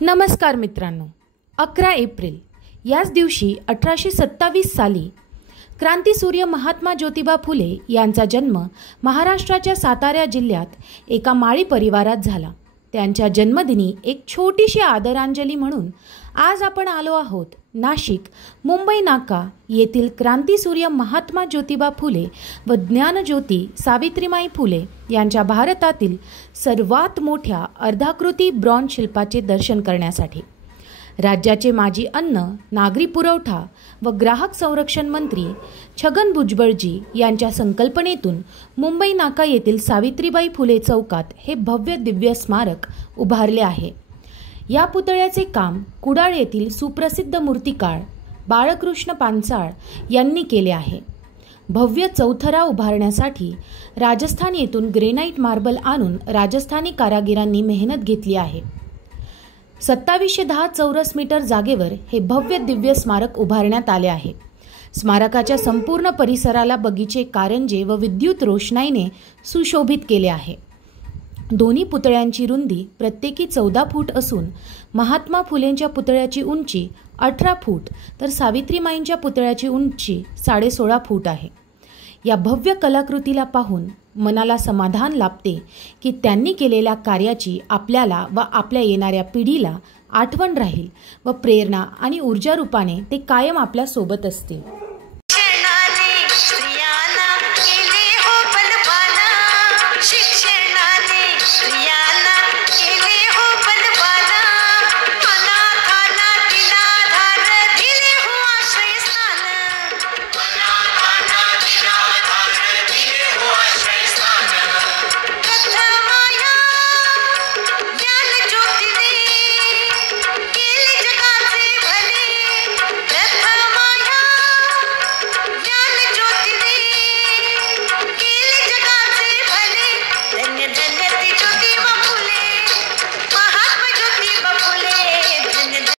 नमस्कार मित्रांनो, 11 एप्रिल याच दिवशी 1827 साली क्रांतीसूर्य महात्मा ज्योतिबा फुले यांचा जन्म महाराष्ट्राच्या सातारा जिल्ह्यात एका माळी परिवारात झाला। त्यांच्या जन्मदिनी एक छोटीशी आदरांजली म्हणून आज आपण आलो आहोत नाशिक मुंबई नाका येथील क्रांतीसूर्य महात्मा ज्योतिबा फुले व ज्ञानज्योती सावित्रीबाई फुले यांच्या भारतातील सर्वात मोठ्या अर्धाकृती ब्रॉन्झ शिल्पाचे दर्शन करण्यासाठी। राज्याचे माजी अन्न, नागरी पुरवठा व ग्राहक संरक्षण मंत्री छगन भुजबळजी यांच्या संकल्पनेतून मुंबई नाका येथील सावित्रीबाई फुले चौकात हे भव्य दिव्य स्मारक उभारले आहे। या पुतळ्याचे काम कुडाळ येथील सुप्रसिद्ध मूर्तिकार बाळकृष्ण पानसाळ यांनी केले आहे। भव्य चौथरा उभारण्यासाठी राजस्थान येथून ग्रेनाइट मार्बल आणून राजस्थानी कारागिरांनी मेहनत घेतली आहे। 2710 चौरस मीटर जागेवर हे भव्य दिव्य स्मारक उभारण्यात आले आहे। स्मारकाच्या संपूर्ण परिसराला बगीचे, कारंजे व विद्युत रोषणाईने सुशोभित केले आहे। दोन्ही पुतळ्यांची रुंदी प्रत्येकी 14 फूट असून महात्मा फुलेंच्या पुतळ्याची उंची 18 फूट तर सावित्रीबाईंच्या पुतळ्याची उंची 16.5 फूट आहे। या भव्य कलाकृतीला पाहून मनाला समाधान लाभते की त्यांनी केलेल्या कार्याची आपल्याला व आपल्या येणाऱ्या पिढीला आठवण राहील व प्रेरणा आणि ऊर्जा रूपाने ते कायम आपल्या सोबत असतील।